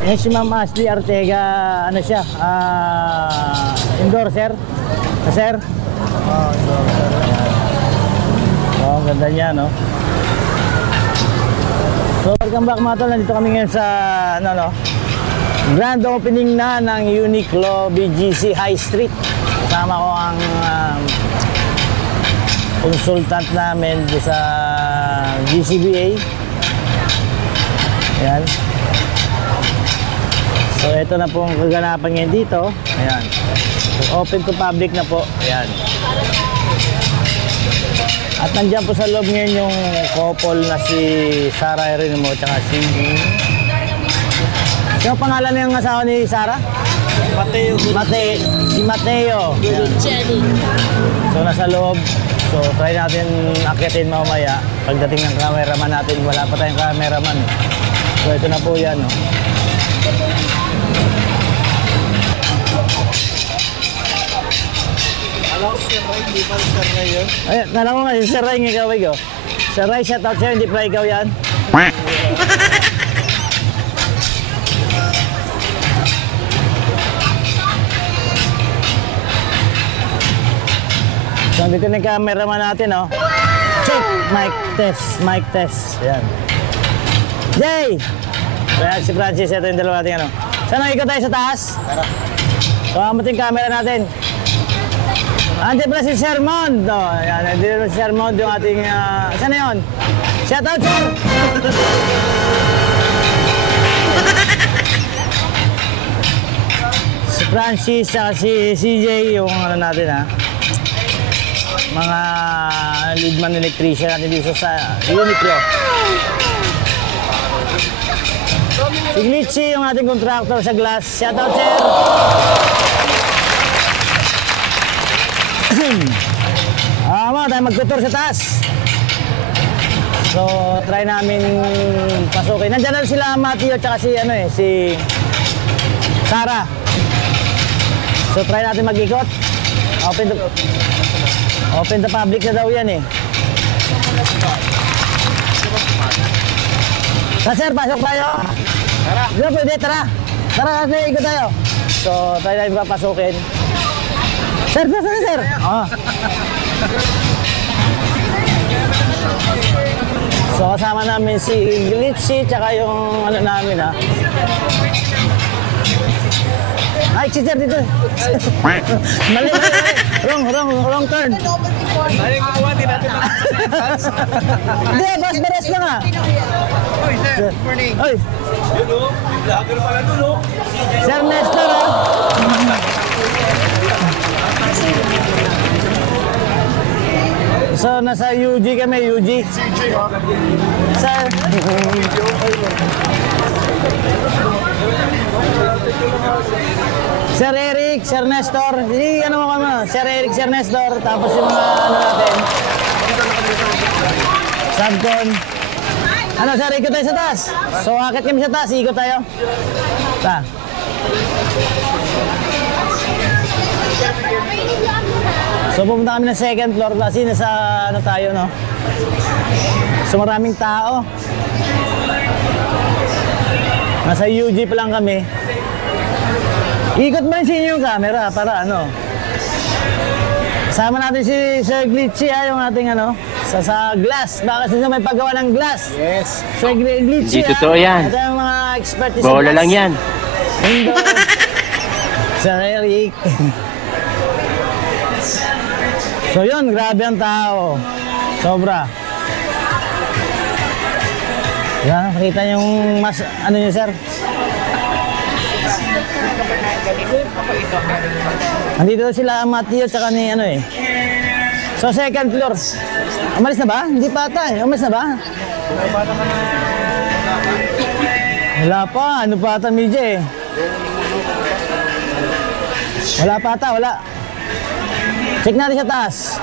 Eh si Ma'am Ashley Arteaga, ano siya, endorser. Sir? Endorser. Oh, ganda niya, no? So, welcome back mga tol. Nandito kami ngayon sa, grand opening na ng Uniqlo BGC High Street. Kasama ko ang consultant namin sa GCBA. Ayan. So, ito na po ang kaganapan ngayon dito. Ayan. Open to public na po. Ayan. At nandiyan po sa loob ngayon yung couple na si Sarah Erinmo at si... Sino pangalan ng asawa ni Sarah? Mateo. Si Mateo. So nasa loob. So try natin akyatin mamaya. Pagdating ng cameraman natin, wala pa tayong cameraman. So ito na po yan. No? Alam ko Sir Ray, hindi pa Sir Ray yun? Ayun, nalaman ko nga si Sir Ray ng ikaw. Sir Ray, shout out sa'yo, hindi pa ikaw yan. So, dito na yung cameraman natin, oh. Check! Mic test. Ayan. Jay! Ayan, si Francis, ito yung dalawa natin, ano. Saan ikot tayo sa taas? Tara. So, amat yung camera natin. Andiyan pala si Sir Mond. Oh, ayan, andiyan pala si Sir Mond yung ating... saan na yun? Shout out, sir! Si Francis at si CJ yung ano natin, ha? Mga leadman electrician natin dito sa Uniqlo. Si Glitchy yung ating contractor sa glass. Shout out, sir! Tayo magtutur sa taas. So, try namin pasukin. Nandiyan na sila Matthew at si Sarah. So, try natin mag-ikot. Open the public na daw yan eh. Sir, pasok tayo. Tara. Di ba pwede? Tara. Tara, ikot tayo. So, try natin papasukin. Sir, pasok na, sir. So kasama namin si Glitchy tsaka yung ano namin, ha. Ay, si sir dito. Mali. Wrong turn. Ay, kukuha din natin ang chance. Hindi, boss, beres lang, ha. Uy, sir, good morning. Oy. Yun o, may vlogger pala dun o. Sir Nestor, ha. So, nasa UG kami, UG. Sir. Sir Eric, Sir Nestor. Hindi, ano mo kami? Sir Eric, Sir Nestor. Tapos yung mga, natin. Subcon. Ano, sir, ikot tayo sa taas. So, akit kami sa taas. Ikot tayo. So pumunta kami ng second floor kasi nasa ano tayo, no? So maraming tao. Nasa UG pa lang kami. Ikot mo rin sa inyo yung camera para ano. Kasama natin si Sir Glitchy, yung ating ano, sa glass. Baka sino may paggawa ng glass. Yes. Sir Glitchy, hindi totoo yan. Ito yung mga expert sa bola glass. lang yan. Hindi. Sir Eric. So yun, grabe ang tao. Sobra. Yan, nakita yung mas, ano nyo, sir? Nandito sila Matthew at saka ni ano eh. So second floor. Umalis na ba? Hindi pa ata eh. Umalis na ba? Wala pa. Ano pa ata, Midje eh. Wala pa ata, wala. Check natin sa taas.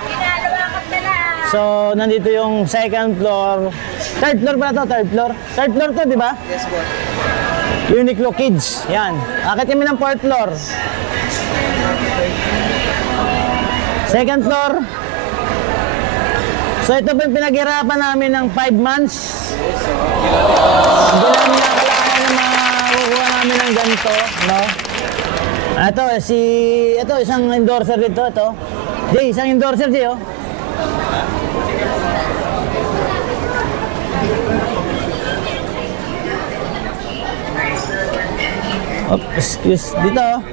So, nandito yung second floor. Third floor pala to, third floor. Third floor to, di ba? Yes, boy. Uniqlo Kids. Yan. Akit kami ng fourth floor. Second floor. So, ito po yung pinaghirapan namin ng 5 months. Hindi namin nakakalaman yung mga kukuha namin namin ng ganito, no? Ito, isang endorser dito, ito. Jay, isang endorser, Jay, oh. Oh, excuse, dito, oh.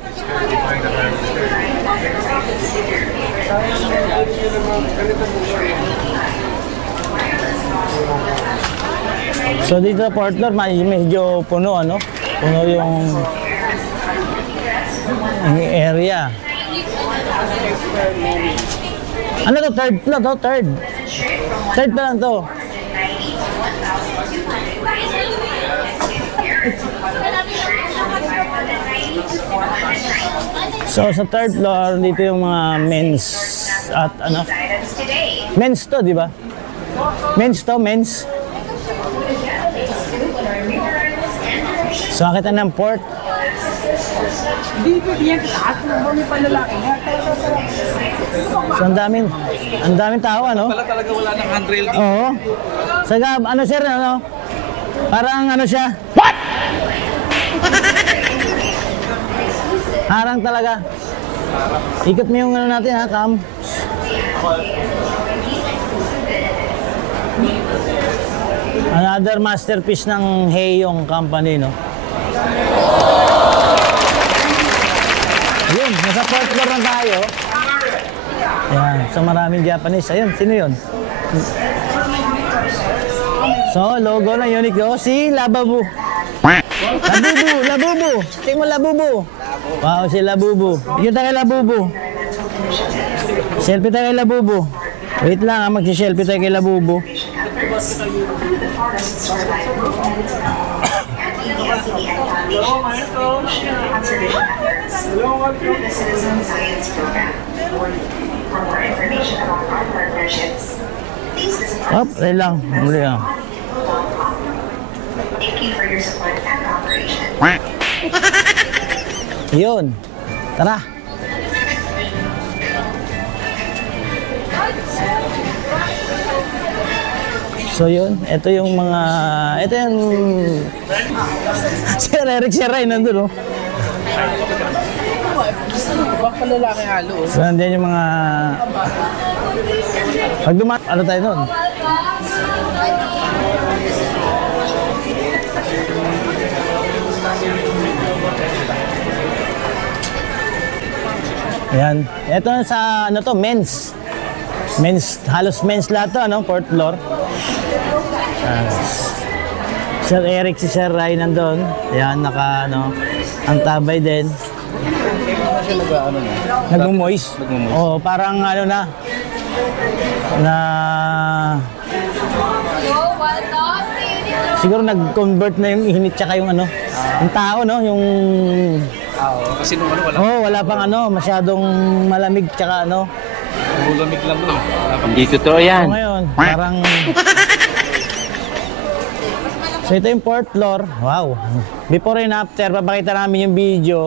So dito sa fourth floor, medyo puno, ano? Puno yung area. Ano to? Third floor to? Third. Third pa lang to. So sa third floor, dito yung mga men's at ano? Men's to, di ba? Men's to, men's. So kita ng port. So ang daming tao, ano? Wala talaga, wala ng handrail dito. Oo. Saga, ano sir, ano? Parang ano siya? What? Harang talaga. Ikot mo yung ano natin, ha, Cam? Another masterpiece ng Haeyong company, no? Yun, nasa fourth floor na tayo. Ayan, so maraming Japanese. Ayun, sino yun? So, logo ng Uniqlo, si Labubu. Labubu! Tingnan mo, Labubu! Wow, si Labubu. Yun tayo kay Labubu. Selfie tayo kay Labubu. Wait lang, mag-selfie tayo kay Labubu. Hop, ayun lang. Muli lang. Yun. Tara. So yun, ito yung mga, ito yung Sir Eric Seray nandun, oh. Baka lalaki halo. So nandiyan yung mga, pag ano tayo nun? Ayan, ito sa, ano to, men's, halos men's lahat to, ano, fourth floor. Sir Eric, si Sir Ray nandun. Ayan, naka, ano, ang tabay din. Nag-moist. Oo, parang ano na siguro nag-convert na yung init tsaka yung ano, yung tao, no, yung Kasi nung ano, wala. wala pang ano, masyadong malamig tsaka ano. Malamig lang doon. Hindi totoo yan. So ngayon, parang so ito yung fourth floor. Wow. Before and after, papakita namin yung video.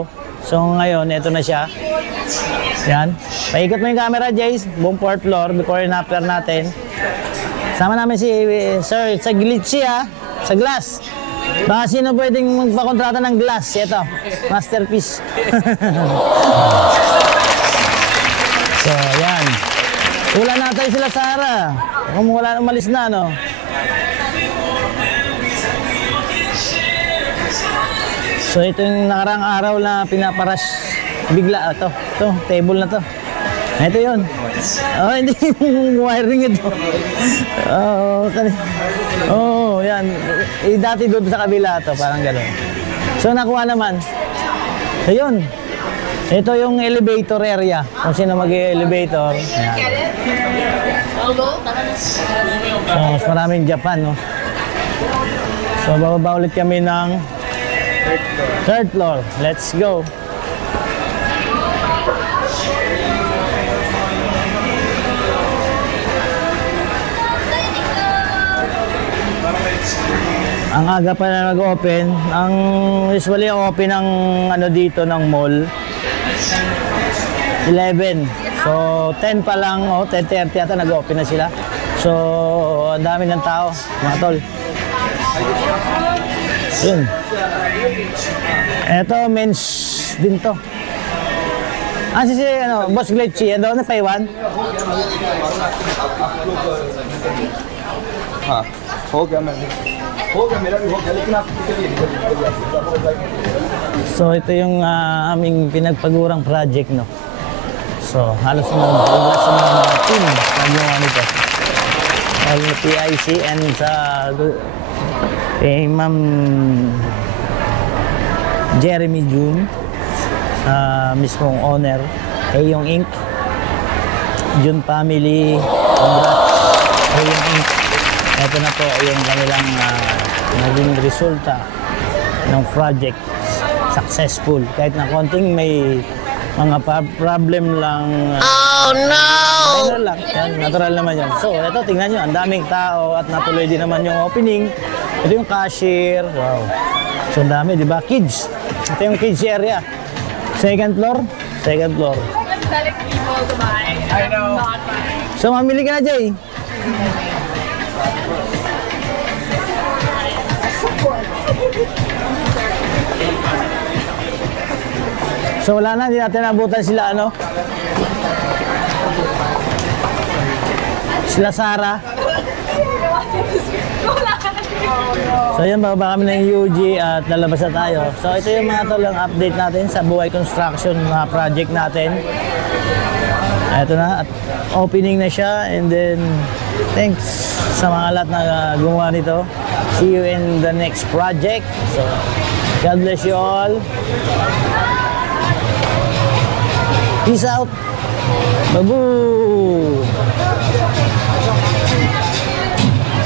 So ngayon, ito na siya. Yan. Paikot mo yung camera, Jace. Buong fourth floor, before and after natin. Sama namin si Sir sa glitchy, ha. Sa glass. Baka sino pwedeng magpakontrata ng glass? Ito. Masterpiece. So, yan. Wala natin sila Sara. Kung wala, umalis na, no? So ito yung nakarang araw na pinaparas bigla. Ito, table na to. Ito yun. Oh, hindi yung wiring ito. Yan. Dati doon sa kabila ito, parang gano'n. So nakuha naman. So yun. Ito yung elevator area. Kung sino mag-elevator. So mas maraming Japan, no? So bababa ulit kami ng third floor. Let's go. Ang aga pa na nag-open. Ang usually open ng ano dito ng mall 11. So 10 pa lang, 10:30 ata nag-open na sila. So ang dami ng tao, mga tol. Yun. Ito, men's din to. Si ano, Boss Glitchy, ano na Taiwan? हाँ हो गया मैंने हो गया मेरा भी हो गया लेकिन आप इसके लिए So ito yung aming pinagpagurang project, no. So halos lahat sa mga team nagawa nito. Ang PIC and sa Ma'am Jeremy June, mismong owner, Yung Inc. June Family, congrats Yung Inc. Ito na po yung kanilang naging resulta ng project. Successful. Kahit na konting may mga problem lang. Oh no! Minor lang. Yan, natural naman yan. So, ito, tingnan nyo. Ang daming tao at natuloy din naman yung opening. Ito yung cashier. Wow. So, ang dami, di ba? Kids. Ito yung kids area. Second floor. Second floor. I know. So, mamili ka na, Jay. So wala na, hindi natin nabutan sila ano. Sila Sarah. So yun, bababa kami ng UG at lalabas na tayo. So ito yung mga tolang update natin sa Buhay Construction na project natin. Ito na, at opening na siya, and then thanks sa mga lahat na gumawa nito. See you in the next project. So God bless you all. Peace out. Babu.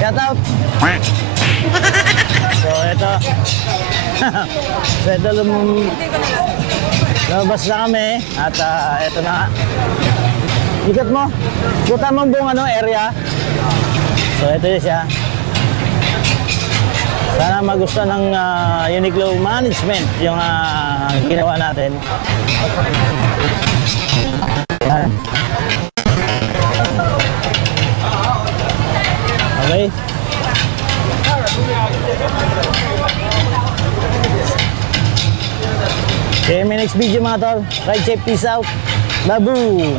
Shout out. So ito. So ito lumabas na kami at ito na. Ikot mo. Kuta mo buong ano area. So ito yun siya. Sana magustuhan ng Uniqlo Management yung ginawa natin. Yan. Okay. Okay, may next video mga tol. Ride safe, peace out. Babu!